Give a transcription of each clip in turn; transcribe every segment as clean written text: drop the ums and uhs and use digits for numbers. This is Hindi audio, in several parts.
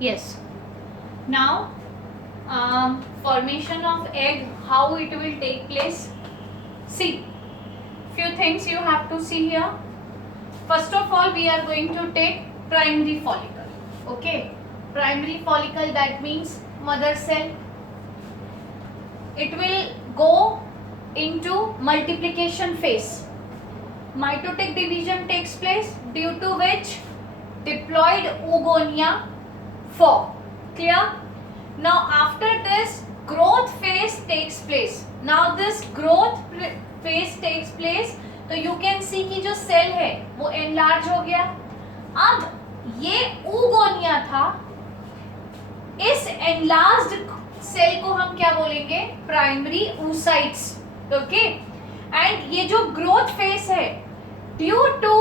Yes. Now, formation of egg, how it will take place. See, few things you have to see here. First of all, we are going to take primary follicle. Okay, primary follicle, that means mother cell. It will go into multiplication phase. Mitotic division takes place, due to which diploid oogonia form. Clear? Now after this, growth phase takes place. Now this growth phase takes place, तो you can see कि जो सेल है वो enlarge हो गया. अब ये oogonia था, इस enlarged सेल को हम क्या बोलेंगे? Primary oocytes. ओके, एंड ये जो ग्रोथ फेज है, due to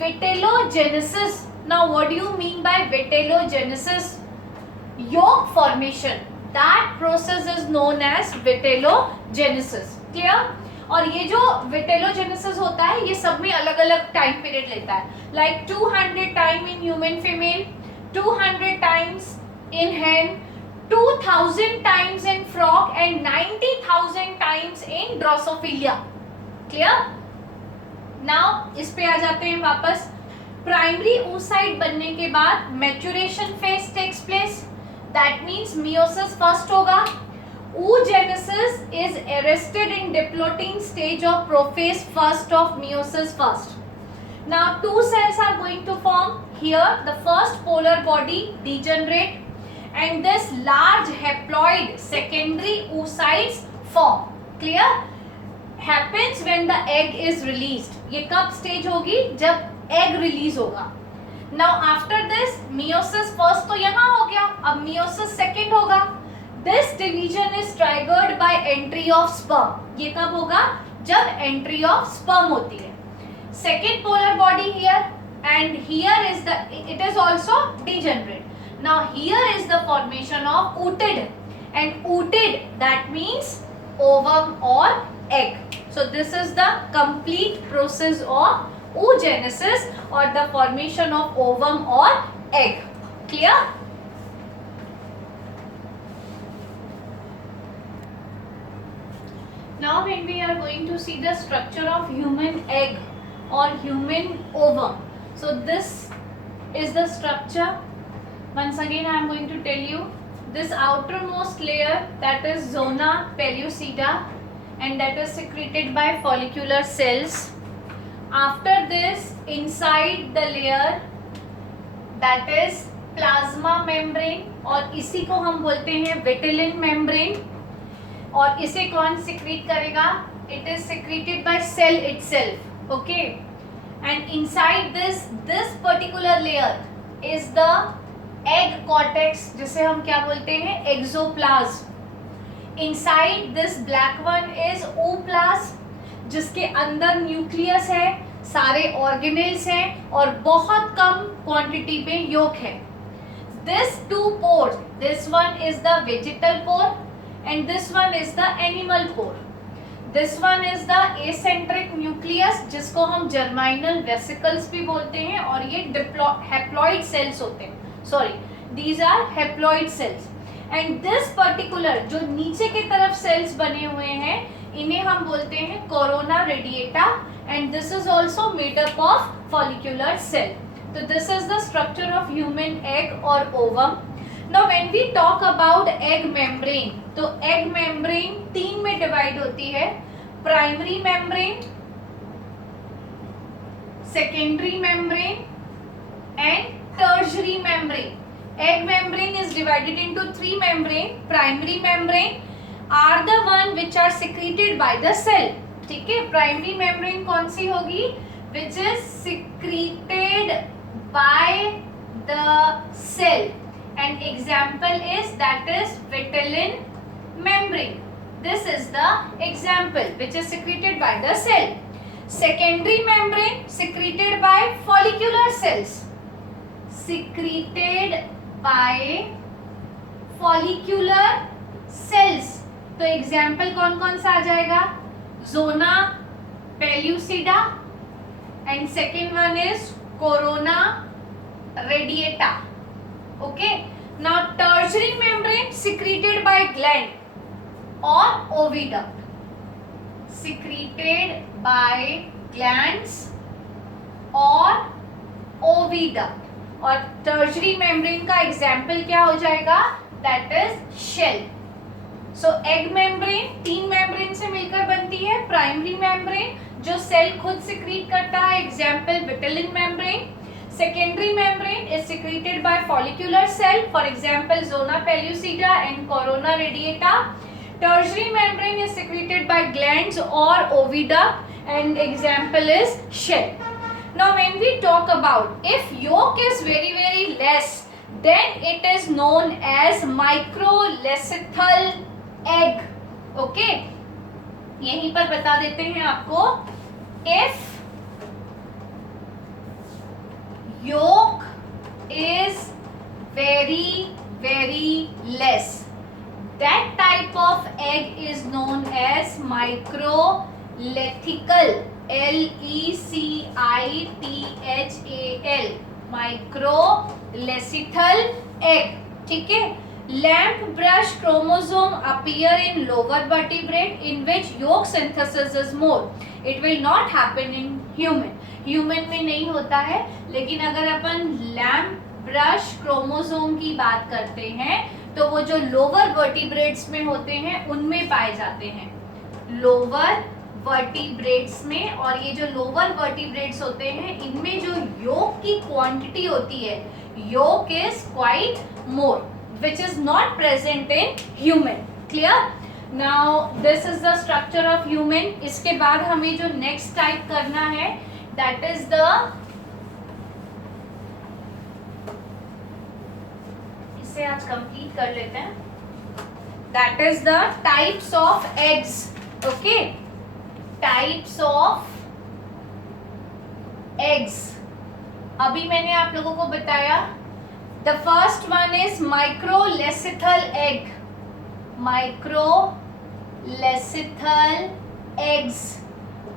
vitellogenesis. Now what do you mean by vitellogenesis? yolk formation, that process is known as vitellogenesis. Clear? और ये जो विटेलोजेनेसिस होता है, ये सब में अलग अलग टाइम पीरियड लेता है. Like 200 time in human female, 200 times in hen, 2000 times in frog and 90,000 times in drosophila. Clear? Now इस पे आ जाते हैं वापस. प्राइमरी oocyte बनने के बाद maturation phase takes place. That means meiosis first होगा. oogenesis is arrested in diplotin stage of prophase first of meiosis first. Now two cells are going to form here. The first polar body degenerate and this large haploid secondary oocytes form. Clear? Happens when the egg is released. ये कब स्टेज होगी? जब egg release होगा. Now after this meiosis first तो यहाँ हो गया, अब meiosis second होगा. This division is triggered by entry of sperm. ये कब होगा? जब entry of sperm होती है. Second polar body here and here is the, it is also degenerate. Now here is the formation of ootid, and ootid, that means ovum or egg. So this is the complete process of oogenesis or the formation of ovum or egg. Clear? Now when we are going to see the structure of human egg or human ovum, so this is the structure. Once again I am going to tell you, this outermost layer, that is zona pellucida, and that is secreted by follicular cells. After this, inside the layer, that is plasma membrane, और इसी को हम बोलते हैं vitelline membrane. और इसे कौन secrete करेगा? It is secreted by cell itself. Okay, and inside this particular layer is the egg cortex, जिसे हम क्या बोलते हैं? Exoplasm. Inside this black one is ooplasm, जिसके अंदर न्यूक्लियस है, सारे ऑर्गेनेल्स हैं और बहुत कम क्वांटिटी पे योक है. This two pores, this one is the vegetal pore and this one is the animal pore. This one is the acentric nucleus, जिसको हम germinal vesicles भी बोलते हैं, और ये haploid cells होते हैं. Sorry, these are haploid cells. And this particular जो नीचे की तरफ cells बने हुए हैं, इन्हें हम बोलते हैं corona radiata, and this is also made up of follicular cell. So this is the structure of human egg or ovum. Now when we talk about egg membrane, तो egg membrane तीन में divide होती है: primary membrane, secondary membrane and tertiary membrane. Egg membrane is divided into three membrane. Primary membrane are the one which are secreted by the cell. ठीक है, primary membrane कौन सी होगी? Which is secreted by the cell. An example is, that is vitelline membrane. This is the example which is secreted by the cell. Secondary membrane secreted by follicular cells. Secreted by follicular cells. तो एग्जाम्पल कौन कौन सा आ जाएगा? Zona pellucida and second one is corona radiata. Okay, gland or oviduct. Secreted by glands or oviduct. और टर्शरी मेम्ब्रेन का एग्जाम्पल क्या हो जाएगा? That is shell. So egg membrane 3 membrane से मिलकर बनती है. प्राइमरी मेम्ब्रेन जो सेल खुद सिक्रीट करता है, example vitelline membrane. Secondary membrane is secreted by follicular cell, for example zona pellucida and corona radiata. Tertiary membrane is secreted by glands or oviduct and example is shell. Now when we talk about if yolk is very less, then it is known as microlacethal egg. Okay, यहीं पर बता देते हैं आपको. If yolk is very less, that type of egg is known as microlithical. L-E-C-I-T-H-A-L. Microlithical egg. ठीक है. Lamp brush chromosome appear in lower vertebrate in which yolk synthesis is more. It will not happen in human. Human में नहीं होता है, लेकिन अगर अपन लैम्प ब्रश क्रोमोसोम की बात करते हैं तो वो जो लोअर वर्टिब्रेट्स में होते हैं उनमें पाए जाते हैं. लोअर वर्टिब्रेट्स में. और ये जो लोअर वर्टिब्रेट्स होते हैं इनमें जो yolk की क्वांटिटी होती है, yolk is quite more, which is not present in human. Clear? Now this is the structure of human. इसके बाद हमें जो next टाइप करना है that is the, इसे आज कंप्लीट कर लेते हैं. That is the types of eggs. Okay, types of eggs. अभी मैंने आप लोगों को बताया. The first one is microlacethal egg. Microlacethal eggs.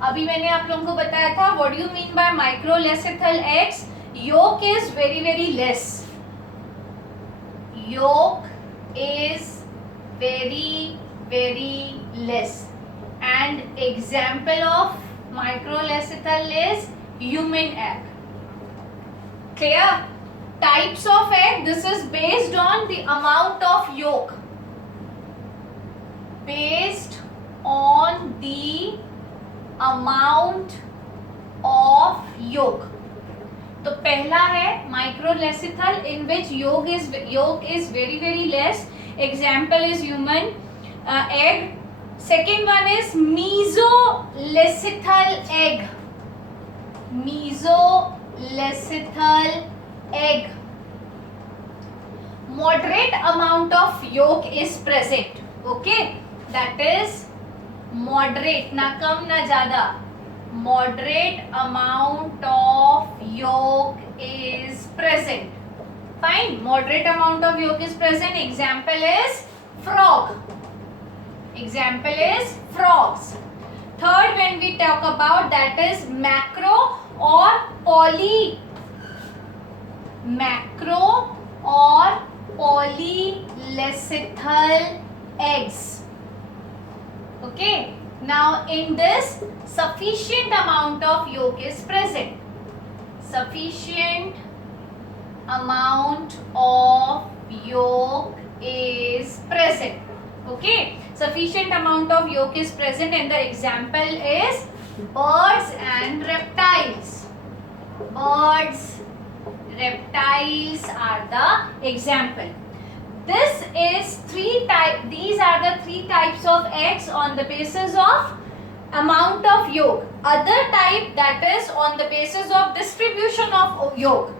अभी मैंने आप लोगों को बताया था. What do you mean by microlacethal eggs? Yolk is very less. Yolk is very less. And example of microlacethal is human egg. Clear? Types of egg. This is based on the amount of yolk. Based on the amount of yolk. तो पहला है microlacethal in which yolk is very less. Example is human egg. Second one is mesolacethal egg. Mesolacethal egg. Moderate amount of yolk is present. Okay, that is moderate, ना कम ना ज़्यादा. Moderate amount of yolk is present. Fine. Moderate amount of yolk is present. Example is frog. Example is frogs. Third, when we talk about that is macro or polylacethal eggs. Okay. Now in this sufficient amount of yolk is present. Sufficient amount of yolk is present. Okay, sufficient amount of yolk is present and the example is birds and reptiles. Birds, reptiles are the example. These are the 3 types of eggs on the basis of amount of yolk. Other type that is on the basis of distribution of yolk.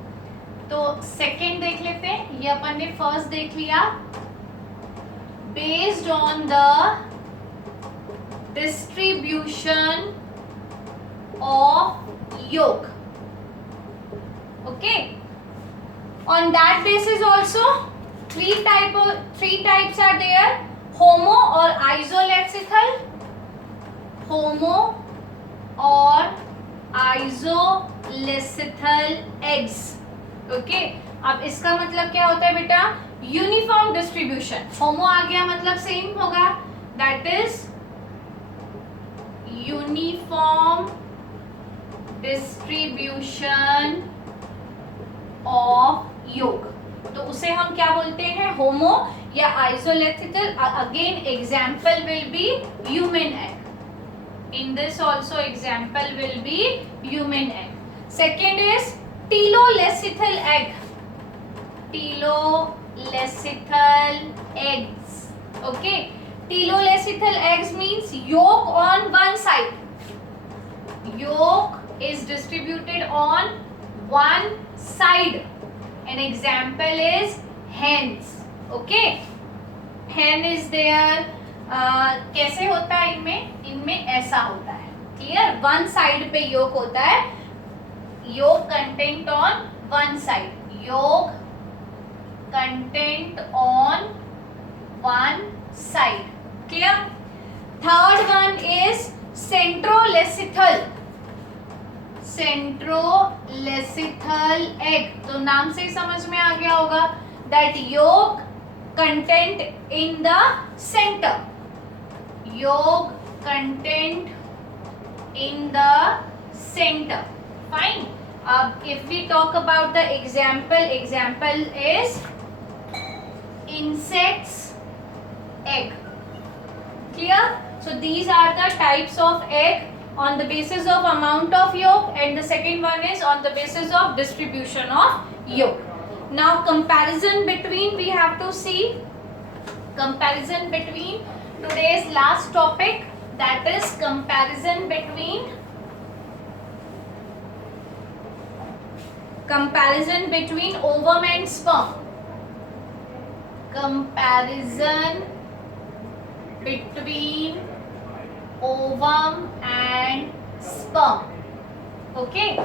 तो सेकेंड देख लेते हैं. ये अपन ने फर्स्ट देख लिया. Based on the distribution of yolk. Okay. On that basis also three types are there. Homo or isolacethal. Homo or isolacethal eggs. Okay अब इसका मतलब क्या होता है बेटा? यूनिफॉर्म डिस्ट्रीब्यूशन, होमो आ गया मतलब सेम होगा, that is uniform distribution of yolk, तो उसे हम क्या बोलते हैं, होमो या isolecithal. Again example will be human egg. In this also example will be human egg. Second is telolacethal egg. Telolacethal eggs. Okay. Telolacethal eggs means yolk on one side. Yolk is distributed on one side. An example is hens. Okay. Hen is there. कैसे होता है इनमें ऐसा होता है, क्लियर, वन साइड पे योग होता है, yolk content on one side, yolk content on one side, clear. Third one is centrolecithal. Centrolecithal egg, तो नाम से ही समझ में आ गया होगा दैट योग content in the centre, yolk content in the center. Fine. If we talk about the example is insects egg. Clear? So these are the types of egg on the basis of amount of yolk, and the second one is on the basis of distribution of yolk. Now comparison between, we have to see comparison between today's last topic, that is comparison between ovum and sperm. Comparison between ovum and sperm. Okay,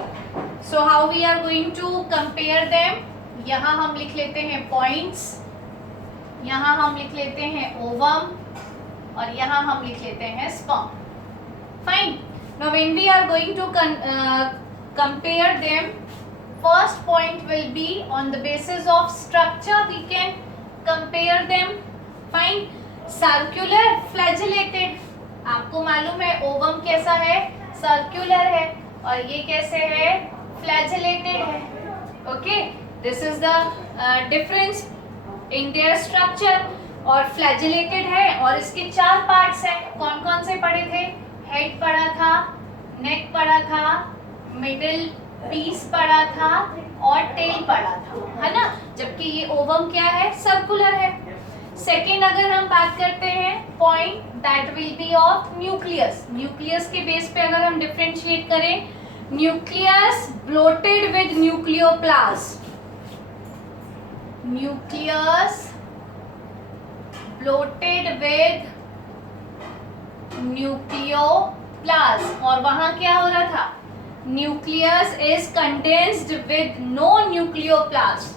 so how we are going to compare them? यहाँ हम लिख लेते हैं points, यहाँ हम लिख लेते हैं ovum और यहाँ हम लिख लेते हैं sperm. Fine. Now when we are going to compare them, first point will be on the basis of structure we can compare them. Fine. Circular flagellated, आपको मालूम है ovum कैसा है, circular है, और ये कैसे है, flagellated है. Okay, this is the difference in their structure. और फ्लैजिलेटेड है और इसके 4 पार्ट्स हैं. कौन कौन से पढ़े थे, हेड पढ़ा था, नेक पढ़ा था, मिडिल पीस पढ़ा था और टेल पढ़ा था, है ना. जबकि ये ओवम क्या है, सर्कुलर है. सेकेंड अगर हम बात करते हैं point, that will be of nucleus. Nucleus के बेस पे अगर हम डिफरेंशिएट करें, nucleus bloated with nucleoplasm, nucleus bloated with nucleoplasm. और वहां क्या हो रहा था, nucleus is condensed with no nucleoplasm.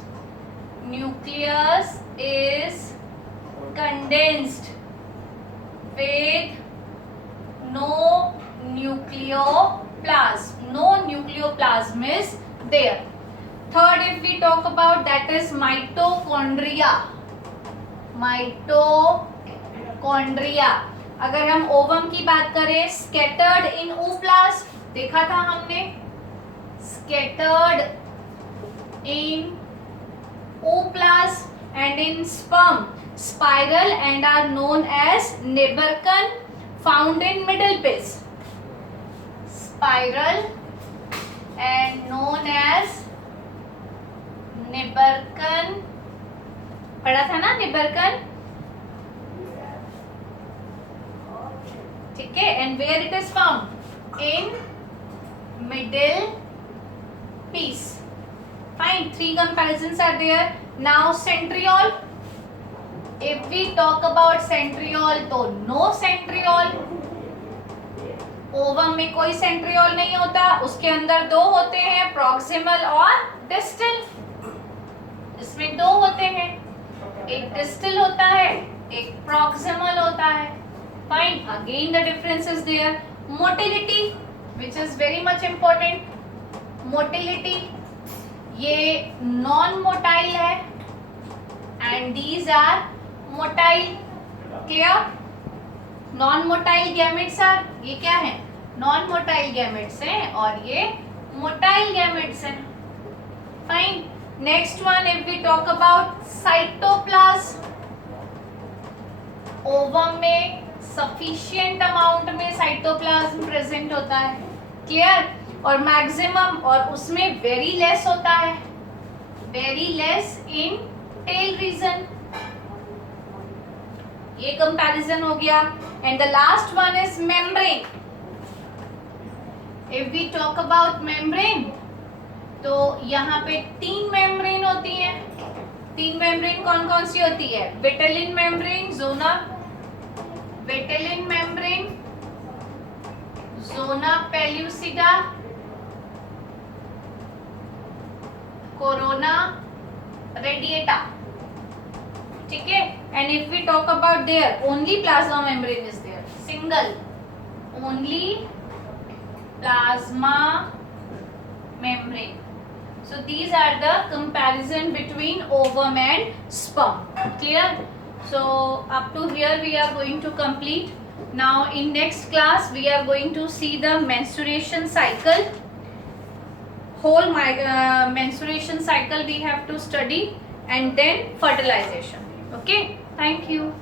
Nucleus is condensed with no nucleoplasm. No nucleoplasm is there. Third, if we talk about, that is mitochondria. Mitochondria. अगर हम ओवम की बात करें, स्कैटर्ड इन ooplast, देखा था हमने, scattered in ooplast, and in sperm spiral and are known as Neberkan, found in middle piece. Spiral and known as Neberkan, पढ़ा था ना निबर्कन, ठीक है. And where it is found, in middle piece. Fine. 3 comparisons are there. Now centriole. If we talk about centriole, तो no centriole. ओवम में कोई सेंट्रियोल नहीं होता, उसके अंदर 2 होते हैं, प्रॉक्सिमल और डिस्टल. इसमें 2 होते हैं, एक डिस्टल होता है, एक प्रॉक्सिमल होता है. Fine. Again the difference is there. Motility, which is very much important. Motility, ये नॉन मोटाइल है and and these are motile. Clear? Non-motile gametes are, ये क्या है? Non-motile gametes हैं और ये motile gametes हैं. Fine. Next one, if we talk about cytoplasm, ovum में सफिशिएंट अमाउंट में साइटोप्लाज्म प्रेजेंट होता है. क्लियर? और मैक्सिमम और उसमें वेरी लेस होता है, very less in tail region. ये कंपैरिजन हो गया. And the last one is membrane. If we talk about membrane, तो यहाँ पे 3 मेम्ब्रेन होती हैं. 3 मेम्ब्रेन कौन कौन सी होती है? Vitelline membrane, zona vitelline membrane, zona pellucida, corona radiata. ठीक है. And if we talk about there, only plasma membrane is there, single, only plasma membrane. So these are the comparison between ovum and sperm. Clear? So up to here we are going to complete. Now in next class we are going to see the menstruation cycle. Whole menstruation cycle we have to study, and then fertilization. Okay? Thank you.